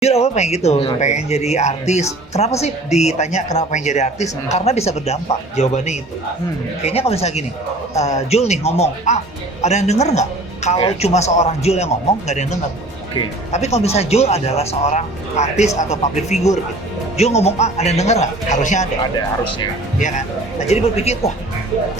Jujur awal pengen gitu, Oke. pengen jadi artis. Kenapa sih ditanya kenapa pengen jadi artis? Karena bisa berdampak, jawabannya itu. Kayaknya kalau misalnya gini, Jul nih ngomong, ada yang denger nggak? Kalau Iya. cuma seorang Jul yang ngomong, nggak ada yang denger. Oke. Tapi kalau misalnya Jul adalah seorang artis atau public figure gitu, Jul ngomong ada yang denger nggak? Harusnya ada, Ada harusnya. ya kan? Nah jadi berpikir, wah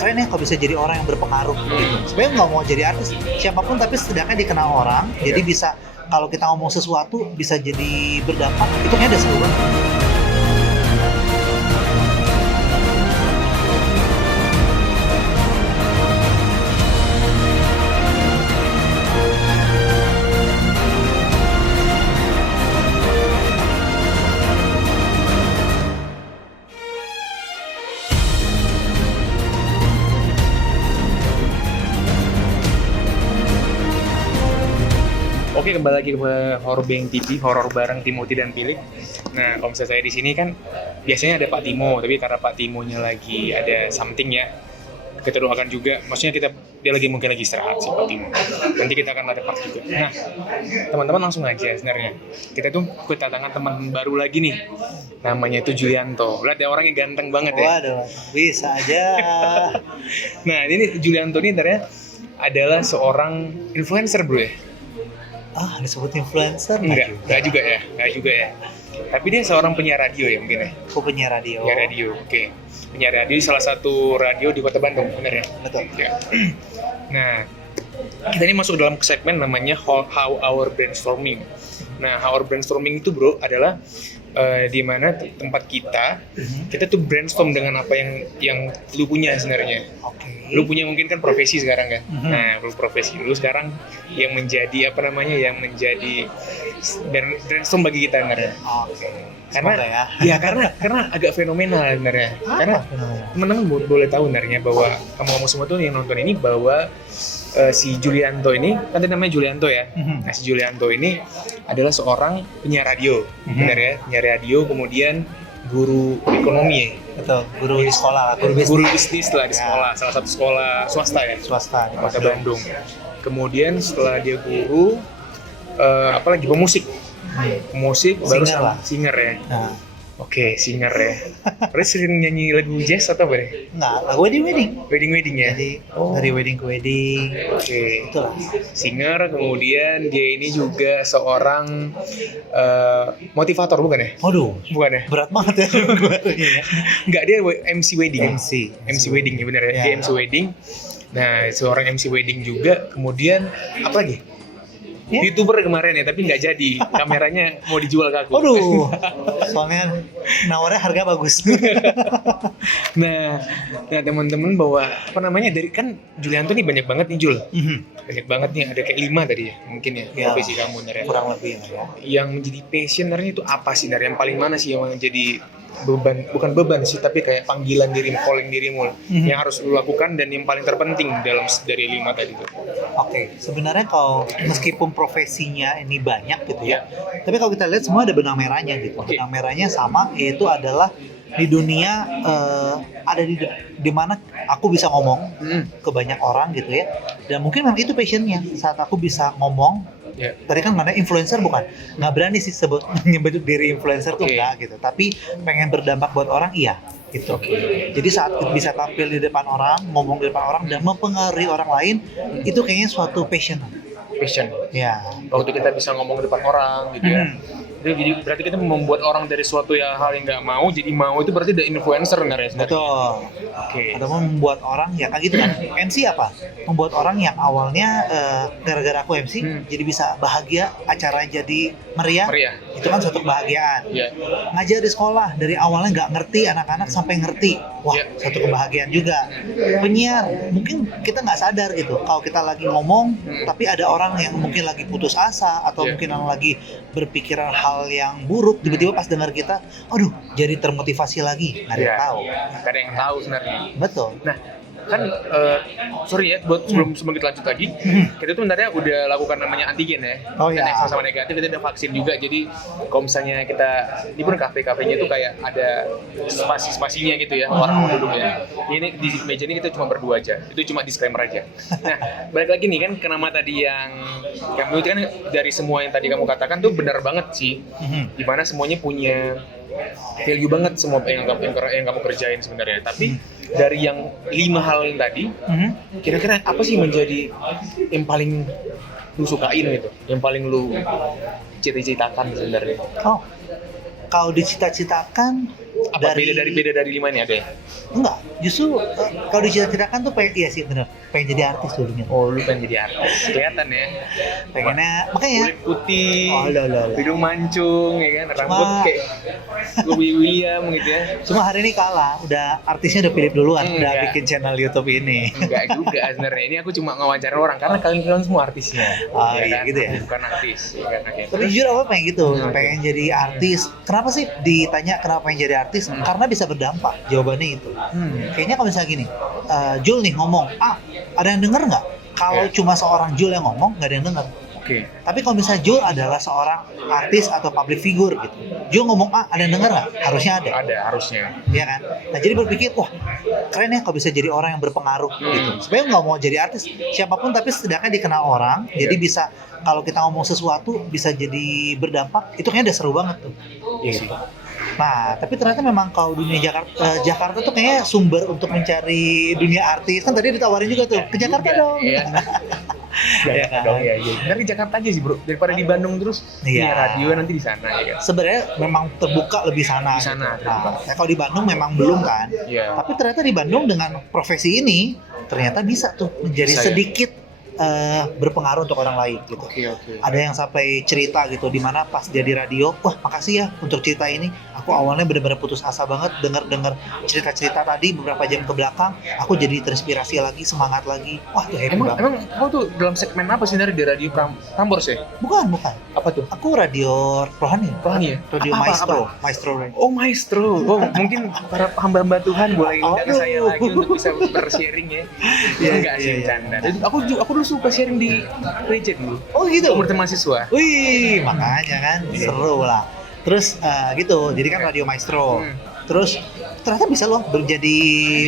keren ya kalau bisa jadi orang yang berpengaruh gitu. Sebenarnya nggak mau jadi artis, siapapun tapi setidaknya dikenal orang, jadi bisa kalau kita ngomong sesuatu bisa jadi berdampak, itu kayaknya udah seru banget. Oke, kembali lagi ke Horror Bang TV, horor bareng Timothy dan Pilik. Nah, kalau misalnya saya di sini kan biasanya ada Pak Timo, tapi karena Pak Timonya lagi ada something ya, kita doakan juga. Maksudnya dia mungkin lagi istirahat sih Pak Timo. Nanti kita akan ada part juga. Nah, teman-teman langsung aja sebenarnya. Kita tuh kedatangan teman baru lagi nih. Namanya itu Julianto. Lihat ya, orangnya ganteng banget ya. Waduh, bisa aja. Nah, ini Julianto ini ternyata adalah seorang influencer, bro ya. Disebut influencer? Enggak juga ya. Tapi dia seorang penyiar radio ya mungkin ya. Aku penyiar radio. Penyiar radio, oke. Penyiar radio di salah satu radio di Kota Bandung, benar ya? Betul. Ya. Nah, kita ini masuk dalam segmen namanya How Our Brainstorming. Nah, How Our Brainstorming itu bro adalah di mana tempat kita tuh brainstorm dengan apa yang lu punya sebenarnya. Oke. Lu punya mungkin kan profesi sekarang kan. Mhm. Nah, lu profesi lu sekarang yang menjadi brainstorm bagi kita sebenarnya. Oke. Karena Semoga ya. ya karena agak fenomenal sebenarnya. Karena teman-teman boleh tahu sebenarnya bahwa kamu semua tuh yang nonton ini bahwa si Julianto ini kan tadi namanya Julianto ya. Mhm. Nah, si Julianto ini adalah seorang penyiar radio, benar ya? Penyiar radio, kemudian guru ekonomi, Betul. Guru di sekolah, guru guru bisnis. bisnis lah di sekolah, salah satu sekolah swasta ya, Swasta. di Kota Bandung. Kemudian setelah dia guru, apalagi pemusik, baru Singer lah. singer ya. Nah, Oke, singer ya. Terus sering nyanyi lagu jazz atau apa deh? enggak, wedding. Wedding ya. Jadi Oh. dari wedding ke wedding, Oke. itulah. Singer, kemudian dia ini juga seorang motivator bukan ya? Waduh, Bukan ya? berat banget ya keluarnya ya. Enggak, dia MC wedding. MC wedding ya benar ya. Ya. Dia MC wedding. Nah, seorang MC wedding juga. Kemudian apa lagi? Ya. YouTuber kemarin ya, tapi nggak jadi. Kameranya mau dijual ke aku. Waduh, soalnya nawarnya harga bagus. Nah, teman-teman bahwa apa namanya dari kan Julianto nih banyak banget nih Jul. Mhm. Banyak banget nih, ada kayak 5 tadi ya mungkin ya, Ya. profesi kamu Nar ya. Kurang lebih lah ya. Yang menjadi passion sebenarnya itu apa sih Nar? Yang paling mana sih yang menjadi beban, bukan beban sih tapi kayak panggilan dirimu, calling dirimu yang harus lu lakukan dan yang paling terpenting dari 5 tadi itu. Oke, sebenarnya kalau meskipun profesinya ini banyak gitu ya, tapi kalau kita lihat semua ada benang merahnya gitu. Oke. Benang merahnya sama, yaitu adalah di dunia ada di mana aku bisa ngomong ke banyak orang gitu ya, dan mungkin memang itu passionnya. Saat aku bisa ngomong, Ya. tadi kan mana influencer bukan, nggak berani sih sebut nyebut diri influencer tuh Oke. enggak gitu, tapi pengen berdampak buat orang iya gitu. Jadi saat bisa tampil di depan orang, ngomong di depan orang dan mempengaruhi orang lain, itu kayaknya suatu passion. Passion. Ya. Waktu kita bisa ngomong di depan orang gitu ya. Jadi berarti kita membuat orang dari suatu hal yang nggak mau jadi mau, itu berarti udah influencer Nar ya sebenarnya. Betul. Oke. Atau membuat orang ya kan gitu kan. MC apa? Membuat orang yang awalnya gara-gara aku MC jadi bisa bahagia, acara jadi meriah. Itu kan suatu kebahagiaan. Ya. Ngajar di sekolah dari awalnya nggak ngerti, anak-anak sampai ngerti. Wah, Ya. suatu kebahagiaan juga. Penyiar, mungkin kita nggak sadar gitu. Kalau kita lagi ngomong, tapi ada orang yang mungkin lagi putus asa atau Ya. mungkin yang lagi berpikiran hal yang buruk, tiba-tiba pas dengar kita, aduh, jadi termotivasi lagi. Nggak ada yang tahu. Nggak ada yang tahu sebenarnya. Betul. Nah, kan sorry ya buat sebelum kita lanjut lagi, kita tuh sebenarnya udah lakukan namanya antigen ya. Oh, Dan iya. yang sama-sama negatif kita udah vaksin juga. Jadi kalau misalnya kita ini pun kafe-kafenya tuh kayak ada spasi-spasinya gitu ya, orang duduknya. Ini di meja ini kita cuma berdua aja. Itu cuma disclaimer aja. Nah, balik lagi nih kan kenapa tadi yang menurut kan dari semua yang tadi kamu katakan tuh benar banget sih. Dimana semuanya punya value banget semua yang kamu kerjain sebenarnya. Tapi dari yang 5 hal yang tadi, kira-kira apa sih menjadi yang paling lu sukain gitu, yang paling lu cita-citakan sebenarnya? Oh, kalau dicita-citakan Apa beda dari 5 ini ada ya? Enggak, justru kalau dicita-citakan tuh pengen, iya sih bener, pengen jadi artis dulunya. Oh, lu pengen jadi artis, kelihatan ya. Pengennya, makanya Kulit putih, Oh, loh. hidung mancung, ya kan, rambut kayak Louis William gitu ya. Cuma hari ini kalah, udah artisnya udah Philip duluan, udah Enggak. bikin channel YouTube ini. Enggak juga sebenarnya, ini aku cuma ngawajar orang karena kalian semua artisnya. Oh, iya, kan? gitu ya? Bukan artis, ya kan. Oke. Tapi jujur apa pengen gitu, Oke. pengen jadi artis. Kenapa sih ditanya kenapa pengen jadi artis? Karena bisa berdampak, jawabannya itu. Kayaknya kalau misalnya gini, Jul nih ngomong, ada yang denger nggak? Kalau Iya. cuma seorang Jul yang ngomong, nggak ada yang denger. Oke. Tapi kalau misalnya Jul adalah seorang artis atau public figure gitu, Jul ngomong ada yang denger nggak? Harusnya ada. Ada harusnya. Iya kan? Nah jadi berpikir, wah keren ya kalau bisa jadi orang yang berpengaruh gitu. Sebenarnya nggak mau jadi artis siapapun, tapi setidaknya dikenal orang, jadi bisa kalau kita ngomong sesuatu bisa jadi berdampak. Itu kayaknya udah seru banget tuh. Iya sih. Nah tapi ternyata memang kalau dunia Jakarta tuh kayaknya sumber untuk mencari dunia artis. Kan tadi ditawarin juga tuh ke Jakarta dong. Iya. Iya kan? dong ya. Dari Jakarta aja sih bro, daripada di Bandung terus. Iya. Radio nanti di sana ya kan. Sebenarnya memang terbuka lebih sana. Di sana, gitu. terbuka. Nah, kalau di Bandung memang belum kan. Iya. Tapi ternyata di Bandung dengan profesi ini ternyata bisa tuh menjadi Bisa, ya? sedikit berpengaruh untuk orang lain gitu. Oke. Ada yang sampai cerita gitu di mana pas dia di radio, wah makasih ya untuk cerita ini. Aku awalnya benar-benar putus asa banget dengar cerita-cerita tadi beberapa jam ke belakang, aku jadi terinspirasi lagi, semangat lagi. Wah, tuh happy banget. Emang kamu tuh dalam segmen apa sih dari radio Prambors ya? Bukan. Apa tuh? Aku radio rohani. Rohani ya? Radio Apa? Maestro. Oh maestro, mungkin para hamba-hamba Tuhan boleh undang Aduh. saya lagi untuk bisa bersharing ya. Iya, Enggak sih, iya. bercanda. Aku dulu suka sharing di Reject dulu. Oh gitu. Umur mahasiswa. Wih, makanya kan seru lah. Terus gitu, jadi kan radio maestro. Terus ternyata bisa loh jadi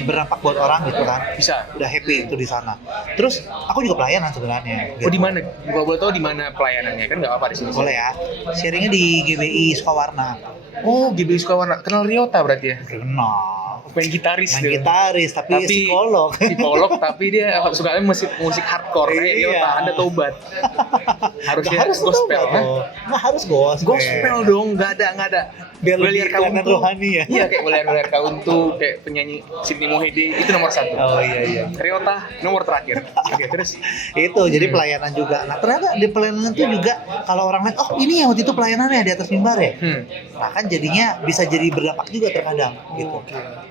berdampak buat orang gitu kan. Bisa. Udah happy itu di sana. Terus aku juga pelayanan sebenarnya. Oh di mana? Kalau boleh tahu di mana pelayanannya kan nggak apa-apa di sini. Boleh ya. Sharingnya di GBI Sukawarna. Oh GBI Sukawarna. Kenal Ryota berarti ya? Kenal. Main gitaris Main dia. gitaris tapi psikolog. Psikolog tapi dia suka musik hardcore kayak Iya. Ryota. Anda tobat. Harusnya Nggak harus gospel tobat kan? dong. Nggak harus gospel. Gospel dong, nggak ada. Biar lebih Beliar kelihatan Kauntu. rohani ya. Iya kayak Beliar Kauntu, kayak penyanyi Sidney Mohede itu nomor 1. Oh iya. Ryota nomor terakhir. Oke terus. Itu jadi pelayanan juga. Nah ternyata di pelayanan itu juga kalau orang lihat, oh ini yang waktu itu pelayanannya di atas mimbar ya. Nah kan jadinya bisa jadi berdampak juga terkadang gitu.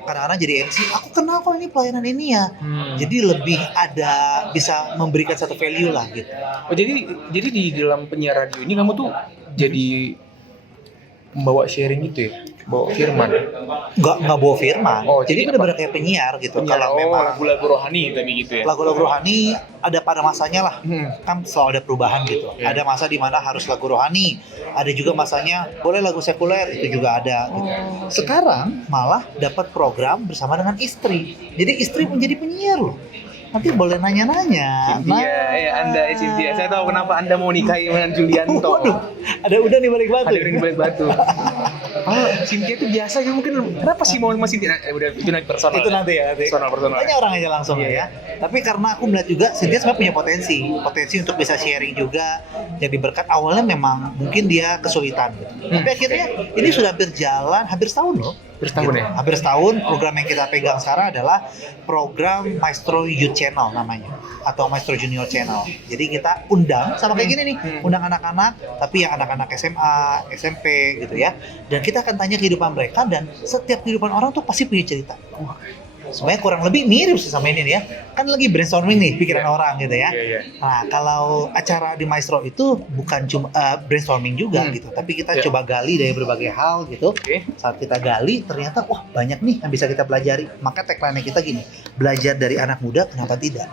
Kadang-kadang jadi MC, aku kenal kok ini pelayanan ini ya. Jadi lebih ada bisa memberikan satu value lah gitu. Oh jadi di dalam penyiar radio ini kamu tuh jadi membawa sharing gitu ya, bawa firman. Nggak bawa firman. Oh, jadi jadi benar-benar kayak penyiar gitu. Kalau memang lagu-lagu rohani tapi gitu ya. lagu-lagu rohani ada pada masanya lah. Kan selalu ada perubahan gitu. Iya. Ada masa di mana harus lagu rohani, ada juga masanya boleh lagu sekuler, itu juga ada gitu. Sekarang malah dapat program bersama dengan istri. Jadi istri menjadi penyiar loh. Nanti boleh nanya-nanya. Cynthia, Anda Cynthia. Saya tahu kenapa Anda mau nikahi dengan Julianto. Waduh, ada udah di balik batu. Ada yang di balik batu. Cynthia itu biasa ya mungkin. Kenapa sih mau sama Cynthia? Udah itu nanti personal. Itu nanti ya nanti. Personal. Tanya orang aja langsung ya. Tapi karena aku melihat juga Cynthia sebenarnya punya potensi untuk bisa sharing juga. Jadi berkat awalnya memang mungkin dia kesulitan gitu. Tapi akhirnya ini sudah berjalan hampir setahun loh. Bertahun ya? Hampir setahun. Program yang kita pegang sekarang adalah program Maestro Youth Channel namanya, atau Maestro Junior Channel. Jadi kita undang sama kayak gini nih, undang anak-anak, tapi yang anak-anak SMA, SMP gitu ya. Dan kita akan tanya kehidupan mereka, dan setiap kehidupan orang tuh pasti punya cerita. Sebenarnya kurang lebih mirip sih sama ini nih ya. Kan lagi brainstorming nih pikiran Iya. orang gitu ya. Iya. Nah, kalau acara di Maestro itu bukan cuma brainstorming juga gitu, tapi kita Iya. coba gali dari berbagai hal gitu. Oke. Saat kita gali, ternyata wah banyak nih yang bisa kita pelajari. Maka tagline kita gini, belajar dari anak muda, kenapa tidak?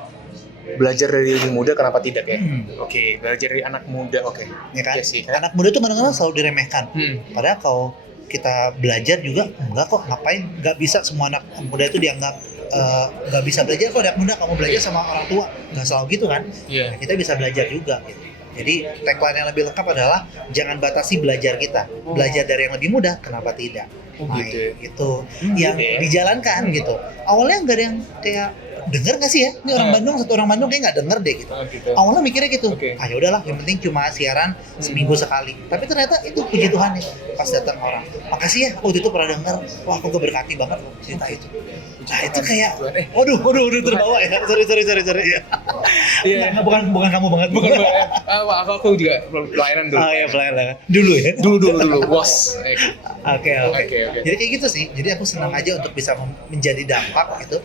Belajar dari muda kenapa tidak ya? Hmm. Oke, belajar dari anak muda, oke. Ya kan? Iya sih. Anak muda tuh kadang-kadang selalu diremehkan. Padahal kalau kita belajar juga, enggak kok, ngapain? Nggak bisa semua anak muda itu dianggap nggak bisa belajar kok anak muda, kamu belajar sama orang tua. Nggak selalu gitu kan? Iya. Kita bisa belajar juga gitu. Jadi tagline yang lebih lengkap adalah jangan batasi belajar kita. Belajar dari yang lebih mudah, kenapa tidak? Oh, Nah, gitu ya. itu yang gitu ya. dijalankan gitu. Awalnya nggak ada yang kayak denger nggak sih ya? Ini orang Bandung, satu orang Bandung kayak nggak denger deh gitu. Oh, gitu. Awalnya mikirnya gitu, Oke. ah yaudahlah, yang penting cuma siaran seminggu sekali. Tapi ternyata itu puji Tuhan nih, pas datang orang, makasih ya, waktu itu pernah denger, wah aku keberkati banget loh cerita itu. Nah itu kayak, waduh terbawa ya, sorry ya. Iya. Nggak, bukan kamu banget. Bukan aku juga pelayanan dulu. Oh iya, pelayan dulu ya. Dulu, bos. Oke. Oke. Jadi kayak gitu sih. Jadi aku senang aja untuk bisa menjadi dampak gitu,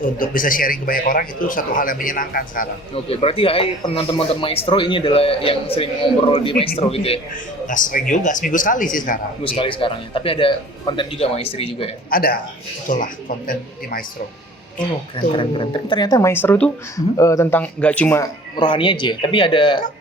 untuk bisa sharing ke banyak orang, itu satu hal yang menyenangkan sekarang. Oke, berarti penonton Maestro ini adalah yang sering ngobrol di Maestro gitu ya? Nggak sering juga, seminggu sekali sih sekarang. Dulu sekali sekarang ya. Tapi ada konten juga sama istri juga ya? Ada, itulah konten di Maestro. Oh, keren. Tapi ternyata Maestro itu tentang nggak cuma rohani aja, tapi ada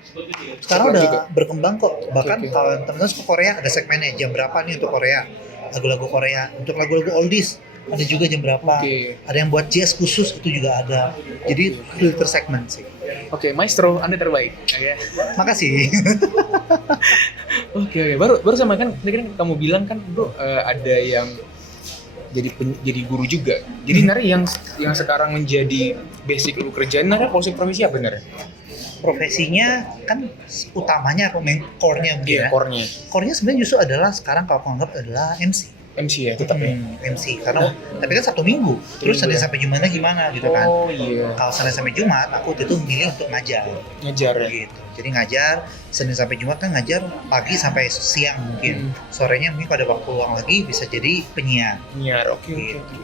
Sekarang sekolah udah juga. berkembang kok. Bahkan Oke. kalau teman-teman suka Korea, ada segmennya jam berapa nih untuk Korea, lagu-lagu Korea. Untuk lagu-lagu oldies ada juga jam berapa. Oke. Ada yang buat jazz khusus, itu juga ada. Jadi filter segmen sih. Oke, Maestro, Anda terbaik. Oke. Makasih. Oke. Baru sama kan tadi kan kamu bilang kan bro ada yang jadi guru juga. Jadi nari yang sekarang menjadi basic lu kerjaan nari profesi apa bener? Profesinya kan utamanya atau main core-nya mungkin ya. Core-nya. Core-nya sebenarnya justru adalah sekarang kalau aku anggap adalah MC. MC ya tetap ya. MC karena tapi kan Sabtu Minggu. Terus Senin sampai Jumatnya gimana gitu kan. Oh iya. Kalau Senin sampai Jumat aku waktu itu memilih untuk ngajar. Ngajar ya. Gitu. Jadi ngajar Senin sampai Jumat kan ngajar pagi sampai siang mungkin. Sorenya mungkin pada waktu luang lagi bisa jadi penyiar. Penyiar. Oke. Gitu.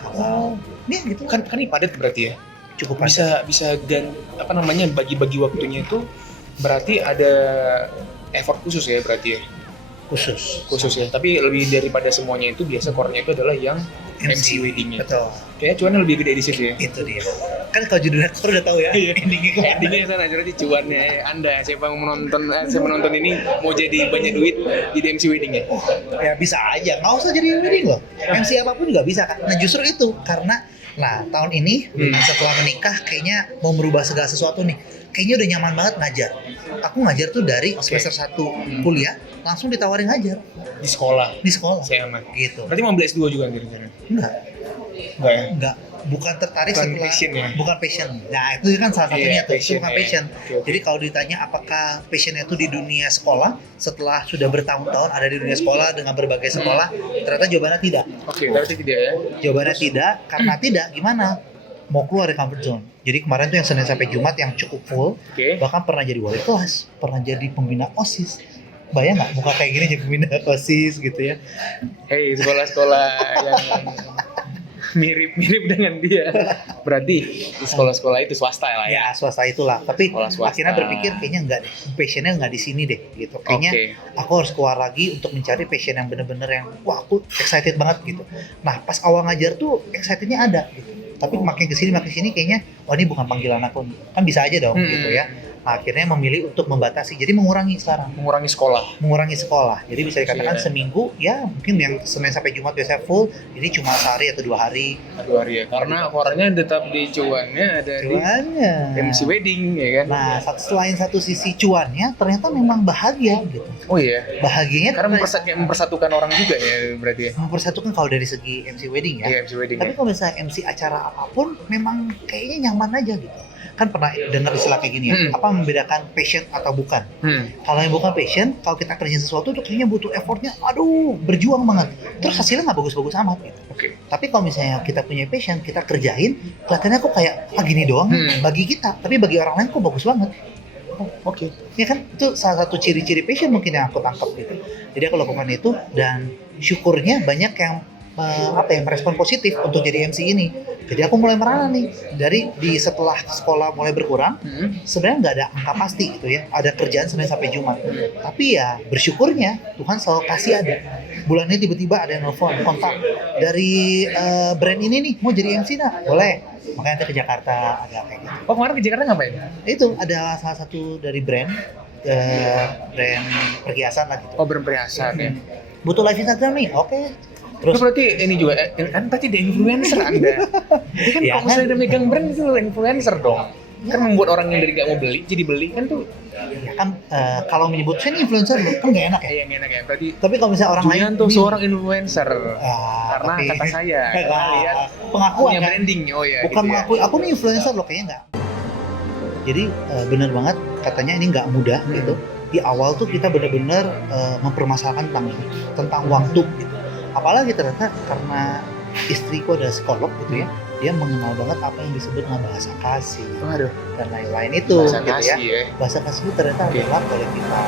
Kalau ya gitu Kan ini padat berarti ya. cukup padat. Bisa bagi-bagi waktunya itu berarti ada effort khusus ya berarti ya. Khusus ya. Tapi lebih daripada semuanya itu biasa core-nya itu adalah yang MC wedding-nya. Betul. Kayaknya cuannya lebih gede di situ ya. Itu dia. Kan kalau judulnya core udah tahu ya. Endingnya kemana. Endingnya sana berarti cuannya Anda siapa yang menonton ini mau jadi banyak duit jadi MC wedding ya. Ya bisa aja, nggak usah jadi wedding loh. MC apapun juga bisa kan. Nah justru itu karena tahun ini setelah menikah kayaknya mau merubah segala sesuatu nih. Kayaknya udah nyaman banget ngajar. Aku ngajar tuh dari semester 1 kuliah langsung ditawarin ngajar Di sekolah. di sekolah. Saya aman. Gitu. Berarti mau S2 juga kira-kira. Enggak, Enggak ya. bukan tertarik Bukan setelah passion ya? bukan passion. Nah itu kan salah satunya Iya, tuh, itu passion bukan ya. passion. Oke. Jadi kalau ditanya apakah passionnya itu di dunia sekolah, setelah sudah bertahun-tahun ada di dunia sekolah dengan berbagai sekolah, ternyata jawabannya tidak. Oke, berarti tidak ya. Jawabannya tidak, karena tidak gimana? Mau keluar dari comfort zone. Jadi kemarin tuh yang Senin sampai Jumat yang cukup full, Oke. bahkan pernah jadi wali kelas, pernah jadi pembina OSIS. Bayang nggak muka kayak gini jadi pembina OSIS gitu ya? Hei, sekolah-sekolah yang mirip-mirip dengan dia. Berarti di sekolah-sekolah itu swasta lah ya. Ya swasta itulah. Tapi Sekolah swasta. akhirnya berpikir kayaknya nggak deh, passionnya nggak di sini deh gitu. Kayaknya Oke. aku harus keluar lagi untuk mencari passion yang bener-bener yang wah aku excited banget gitu. Nah pas awal ngajar tuh excitednya ada gitu. Tapi makin kesini kayaknya wah ini bukan panggilan aku nih. Kan bisa aja dong gitu ya. Nah, akhirnya memilih untuk membatasi, jadi mengurangi sekarang. Mengurangi sekolah. Jadi bisa dikatakan Iya. seminggu ya mungkin yang Senin sampai Jumat biasanya full, ini cuma sehari atau 2 hari. 2 hari ya. Karena orangnya tetap di cuannya ada Cuannya. di MC wedding ya kan. Nah, selain satu sisi cuannya, ternyata memang bahagia gitu. Oh iya. Bahagianya Karena kayak mempersatukan orang juga ya berarti ya. mempersatukan kalau dari segi MC wedding ya. Iya, MC wedding. Tapi kalau misalnya MC acara apapun, memang kayaknya nyaman aja gitu. Kan pernah dengar istilah kayak gini ya, apa membedakan passion atau bukan? Kalau yang bukan passion, kalau kita kerjain sesuatu itu kayaknya butuh effortnya, aduh, berjuang banget. Terus hasilnya nggak bagus-bagus amat gitu. Oke. Tapi kalau misalnya kita punya passion, kita kerjain, kelihatannya kok kayak gini doang bagi kita, tapi bagi orang lain kok bagus banget. Oke. Ya kan itu salah satu ciri-ciri passion mungkin yang aku tangkap gitu. Jadi aku lakukan itu dan syukurnya banyak yang merespon positif untuk jadi MC ini. Jadi aku mulai merana nih di setelah sekolah mulai berkurang, sebenarnya nggak ada angka pasti gitu ya. Ada kerjaan Senin sampai Jumat. Tapi ya bersyukurnya Tuhan selalu kasih ada. Bulan ini tiba-tiba ada yang nelfon kontak dari brand ini nih mau jadi MC nah boleh. Makanya nanti ke Jakarta agak kayak gitu. Oh kemarin ke Jakarta ngapain? Itu ada salah satu dari brand perhiasan lah gitu. Oh berperhiasan ya. Butuh live Instagram nih, oke. Terus Terus berarti ini juga, kan berarti ada influencer Anda. Ini kan Ya, kalau misalnya udah megang brand itu influencer dong. Kan membuat orang yang dari nggak mau beli jadi beli kan tuh. ya kan kalau menyebut saya ini influencer kan nggak enak ya. Kayak yang enak ya. Berarti Tapi kalau misalnya orang lain Julian tuh nih, seorang influencer. Karena tapi- kata saya, karena lihat pengakuan punya kan. branding. Oh ya. Bukan gitu ya. mengakui aku nih influencer loh, kayaknya nggak. Jadi benar banget katanya ini nggak mudah gitu. Di awal tuh kita benar-benar mempermasalahkan tentang waktu gitu. Apalagi ternyata karena istriku ada psikolog gitu ya, dia mengenal banget apa yang disebut dengan bahasa kasih Waduh, dan lain-lain itu bahasa gitu kasih ya. ya. Bahasa kasih itu ternyata adalah boleh kita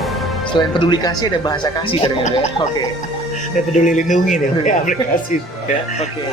Selain peduli kasih ada bahasa kasih ternyata ya. Oke. peduli lindungi nih, aplikasi ya. Oke.